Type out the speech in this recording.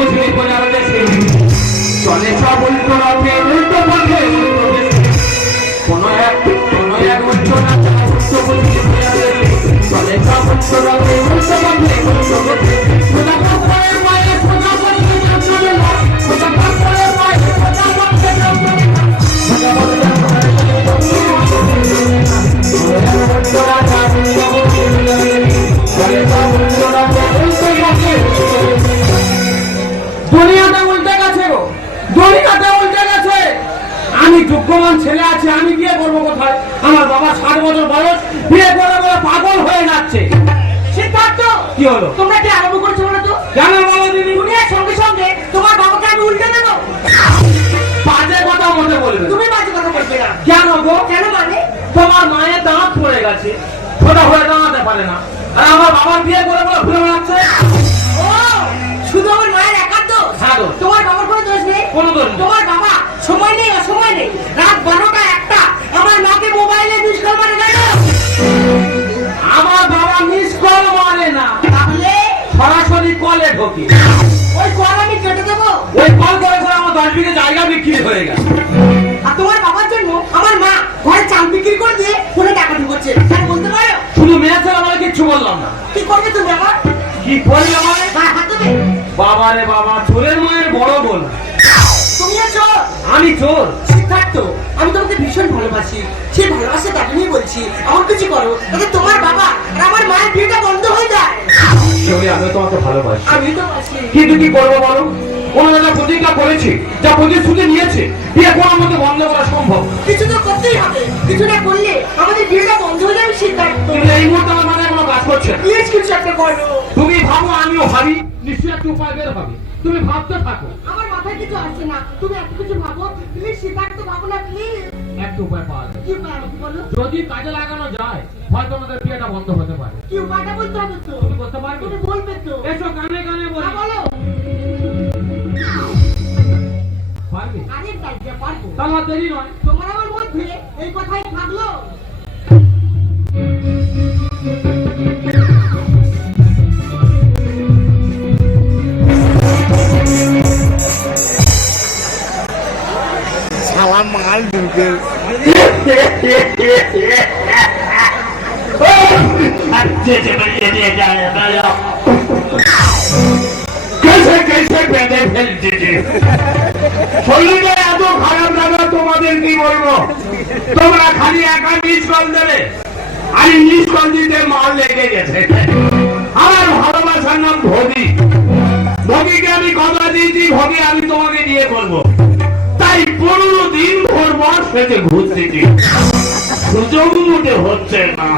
বুঝলি বোঝার দেশে চলে সব উল্টো রথে উল্টো পথে উল্টো দেশে কোনো এক উল্টো না উল্টো বুঝলি বোঝার দেশে চলে সব উল্টো রথে উল্টো পথে উল্টো দেশে খোদা পাপড়ের মায়ের খোদা পথে চলে না খোদা পাপড়ের মায়ের খোদা পথে চলে না খোদা দুনিয়াটা উল্টে গেছে গো, দুনিয়াটা উল্টে গেছে। আমি যোগ্যমান ছেলে আছে, আমি বিয়ে করবো কোথায়? আমার বাবা 60 বছর বয়স, বিয়ে করে বলে পাগল হয়ে যাচ্ছে। সিদ্ধার্থ, কি হলো? তোমরা কি আরম্ভ করেছো না তো? কেন বলো দিদি? দুনিয়ার সঙ্গে সঙ্গে তোমার বাবাকে আমি উল্টে দেবো? বাজে কথা মনে বলবে। তুমি বাজে কথা বলবে না। কেন গো? কেন মানে? তোমার মায়ের দাঁত পড়ে গেছে, ছোটা হয়ে দাঁড়াতে পারে না, আর আমার বাবার বিয়ে করে বলে ঘুরে বেড়াচ্ছে। ও, শুধু আমার মায়ের একার দোষ? হ্যাঁ দোষ। তোমার বাবার কোনো দোষ নেই? কোনো দোষ নেই। তোমার বাবা সময় নেই, অসময় নেই, রাত 12টা 1টা আমার মাকে মোবাইলে মিস কল মারে গেল। আমার বাবা মিস কল মারে না, তাহলে সরাসরি কলে ঢোকে। ওই কল আমি কেটে দেবো। ওই কল করে করে আমার 10 বিঘে জায়গা বিক্রি হয়ে গেছে। আর তোমার বাবার জন্য আমার মা ঘরে চাল বিক্রি করে দিয়ে ফোনে টাকা ঢুকছে। আর বলতে পারো শুধু মেয়ে ছেলে আমার কিচ্ছু বললাম না। কি করবে তুমি? আমার কি বলি আমার গায়ে হাত দেবে? বাবা রে বাবা, চোরের মায়ের বড় বোন। তুমিও চোর? আমি চোর? সিদ্ধার্থ, আমি তোমাকে ভীষণ ভালোবাসি, সেই ভালোবাসা তাকে নিয়ে বলছি আমার কিছু করো, তাতে তোমার বাবা আর আমার মায়ের বিয়েটা বন্ধ হয়ে যায়। আমি তোমাকে ভালোবাসি, আমি তো বাসি, কিন্তু কি করবো বলো? ওনারা যা প্রতিজ্ঞা করেছে, যা প্রতিশ্রুতি নিয়েছে, বিয়ে কোনো মতে বন্ধ করা সম্ভব। কিছু তো করতেই হবে, কিছু না করলে আমাদের বিয়েটা বন্ধ হয়ে যাবে। সিদ্ধার্থ, কিন্তু এই মুহূর্তে আমার মানে কোনো কাজ করছে না। প্লিজ কিছু একটা করো। তুমি ভাবো, আমিও ভাবি, নিশ্চয়ই একটা উপায় বের হবে। তুমি ভাবতে থাকো। আমার মাথায় কিছু আসছে না, তুমি এত কিছু ভাবো। প্লিজ সিদ্ধার্থ, ভাবো না প্লিজ। একটা উপায় পাওয়া যায়। কি উপায় আমাকে বলো? যদি কাজে লাগানো যায়, হয়তো আমাদের বিয়েটা বন্ধ হতে পারে। কি উপায়টা বলতে হবে তো? তুমি করতে পারবে? তুমি বলবে তো? এসো কানে কানে বলি। হ্যাঁ, বলো। পারবে? আরে দাইজা পারবো। তাহলে আর দেরি নয়। তোমার আমার মধ্যে এই কথাই থাকলো। সালাম মাল ঢুকে कैसे कैसे বেঁধে ফেলছে যে শরীরে এত খারাপ লাগা, তোমাদের কি বলবো? তোমরা খালি একা মিস কল দেবে, আর মিস কল দিতে মাল লেগে গেছে। আমার ভালোবাসার নাম ভগি। ভগিকে আমি কথা দিয়েছি, ভগি আমি তোমাকে বিয়ে করবো। তাই 15 দিন ভোর বর সেজে ঘুরতেছি, সুযোগ মোটে হচ্ছে না।